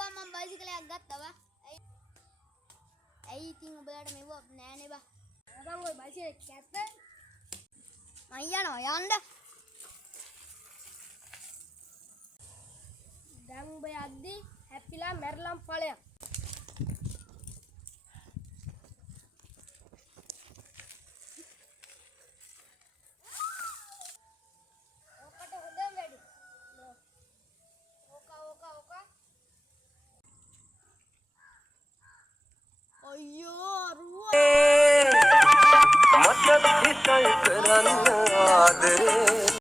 කිව්වා මම බයිසිකලයක් ගත්තා බා. ඇයි ඉතින් ඔබලාට මෙව නෑනේ බා. මම ඔය බයිසිකලේ කැත්ත මම යනවා යන්න. දැන් ඔබ යද්දි හැපිලා මැරලම් ඵලයක්. ඔකට හොඳම වැඩි. ඕක. අයියෝ අරුවා මට විශ්ය කරන්න ආදරේ